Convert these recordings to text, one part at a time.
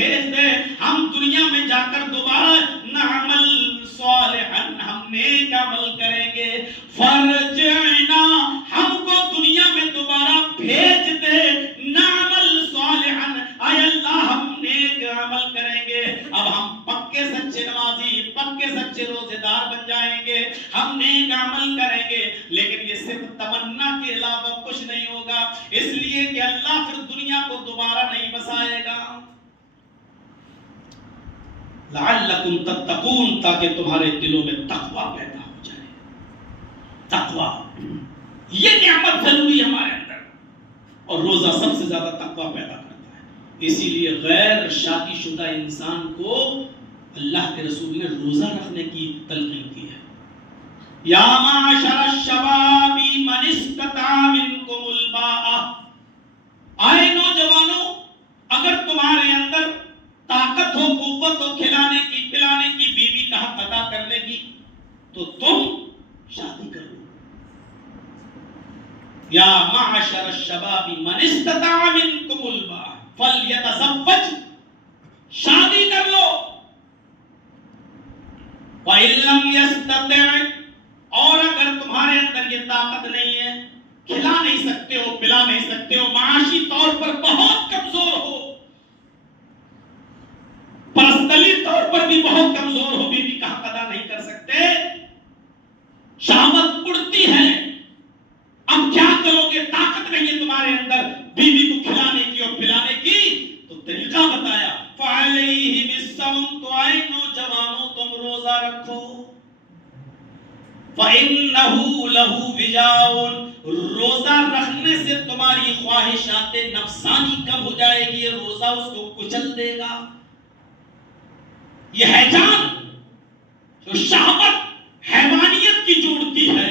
بھیج دے، ہم دنیا میں جا کر دوبارہ نعمل صالحا، ہم نیک عمل کریں گے، فرجعنا، ہم کو دنیا میں دوبارہ بھیج دے، نعمل صالحا، اے اللہ ہم نیک عمل کریں گے، اب ہم پکے سچے نمازی، پکے سچے روزے دار بن جائیں گے، ہم نیک عمل کریں گے۔ لیکن یہ صرف تمنا کے علاوہ کچھ نہیں ہوگا، اس لیے کہ اللہ پھر دنیا کو دوبارہ نہیں بسائے گا۔ لعلکم تتقون، تاکہ تمہارے دلوں میں تقوی پیدا ہو جائے۔ تقوی یہ نعمت ضروری ہے ہمارے اندر، اور روزہ سب سے زیادہ تقوی پیدا کرتا ہے۔ اسی لیے غیر شادی شدہ انسان کو اللہ کے رسول نے روزہ رکھنے کی تلقین کی ہے۔ یا معاشر الشباب من استطاع منکم الباء، آئے نوجوانوں، اگر تمہارے اندر طاقت ہو، قوت ہو کھلانے کی، پلانے کی، بیوی کا حق ادا کرنے کی، تو تم شادی کر لو۔ یا معاشر الشباب من استطاع منکم الباء فلیتزوج، شادی کر لو۔ وَإِن لَّمْ يَسْتَطِعْ، اور اگر تمہارے اندر یہ طاقت نہیں ہے، کھلا نہیں سکتے ہو، پلا نہیں سکتے ہو، معاشی طور پر بہت کمزور ہو، پرسنلی طور پر بھی بہت کمزور ہو، بیوی کا حق ادا نہیں کر سکتے، شہوت اڑتی ہے، اب کیا کرو گے؟ طاقت نہیں ہے تمہارے اندر بیوی کو کھلانے کی اور پلانے کی، تو طریقہ بتایا، فَعَلَيْهِ بِالصَّوْمِ، تو آئے نوجوانوں تم روزہ رکھو، فَإِنَّهُ لَهُ وِجَاءٌ، روزہ رکھنے سے تمہاری خواہشات نفسانی کم ہو جائے گی، یہ روزہ اس کو کچل دے گا۔ یہ حیجان، جو شہوت حیوانیت کی جوڑتی ہے،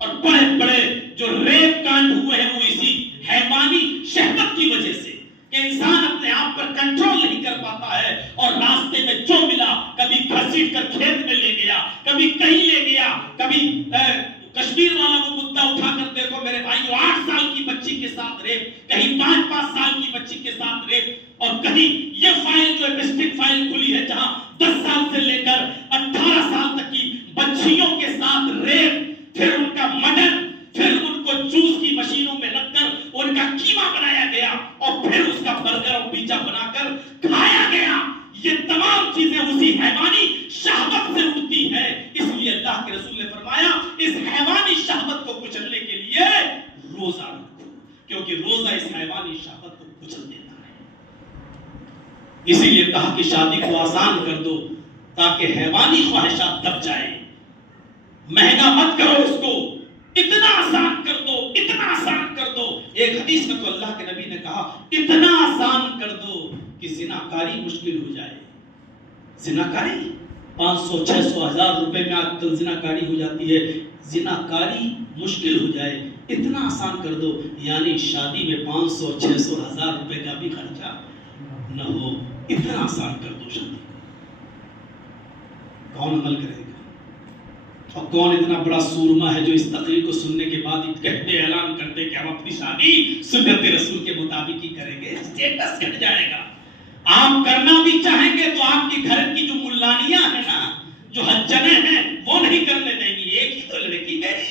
اور بڑے بڑے جو ریپ کانڈ ہوئے ہیں وہ اسی حیوانی شہوت کی وجہ سے، کہ انسان اپنے آپ پر کنٹرول نہیں کر پاتا ہے، اور راستے میں جو ملا، کبھی گھسیٹ کر کھیت میں لے گیا، کبھی کہیں لے گیا، کبھی کشمیر والا وہ مدعا اٹھا کر دیکھو میرے بھائیو، 8 سال کی بچی کے ساتھ ریپ، کہیں 5 سال کی بچی کے ساتھ ریپ، اور کہیں یہ فائل جو ایپسٹک فائل کھلی ہے جہاں 10 سال سے لے کر 18 سال تک کی بچیوں کے ساتھ ریپ، پھر ان کا مڈر، پھر ان کو جوس کی مشینوں میں رکھ کر ان کا کیما بنایا گیا، اور پھر اس کا برگر اور پیزا بنا کر کھایا گیا۔ یہ تمام چیزیں اسی حیوانی شہوت سے اٹھتی ہیں، اس لیے اللہ کے رسول نے فرمایا اس حیوانی شہوت کو کچلنے کے لیے روزہ رکھو، کیونکہ روزہ اس حیوانی شہوت کو کچل دیتا ہے۔ اسی لیے کہا کہ شادی کو آسان کر دو تاکہ حیوانی خواہشات دب جائیں، مہنگا مت کرو اس کو، اتنا آسان کر دو، اتنا آسان کر دو۔ ایک حدیث میں تو اللہ کے نبی نے کہا اتنا آسان کر دو کہ زناکاری مشکل ہو جائے۔ زناکاری 500 600 1000 روپے میں آج کل زناکاری ہو جاتی ہے، زناکاری مشکل ہو جائے، اتنا آسان کر دو، یعنی شادی میں 500 600 1000 روپے کا بھی خرچہ نہ ہو، اتنا آسان کر دو شادی۔ کون عمل کرے گا؟ اور کون اتنا بڑا سورما ہے جو اس تقریر کو سننے کے بعد کہتے اعلان کرتے کہ ہم اپنی شادی سنت رسول کے مطابق ہی کریں گے؟ اسٹیٹس کٹ جائے گا۔ آپ کرنا بھی چاہیں گے تو آپ کی گھر کی جو ملانیاں ہیں نا، جو حجنے ہیں، وہ نہیں کرنے دیں گی۔ ایک ہی تو لڑکی میری،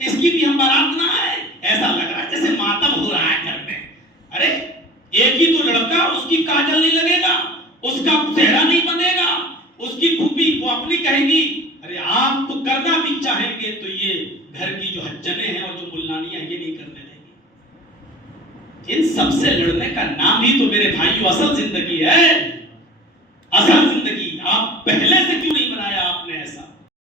اس کی بھی ہم بارات نہ آئے، ایسا لگ رہا ہے جیسے ماتم ہو رہا ہے گھر میں۔ ارے ایک ہی تو لڑکا، اس کی کاجل نہیں لگے گا، اس کا چہرہ نہیں بنے گا، اس کی پھوپھی وہ اپنی کہے گی۔ ارے آپ تو کرنا بھی چاہیں گے تو یہ گھر کی جو حجنے ہیں اور جو ملانیاں یہ نہیں کرنے دیں گے۔ ان سب سے لڑنے کا نام ہی تو میرے بھائیو اصل زندگی ہے، اصل زندگی۔ آپ پہلے سے کیوں نہیں بنایا آپ نے ایسا؟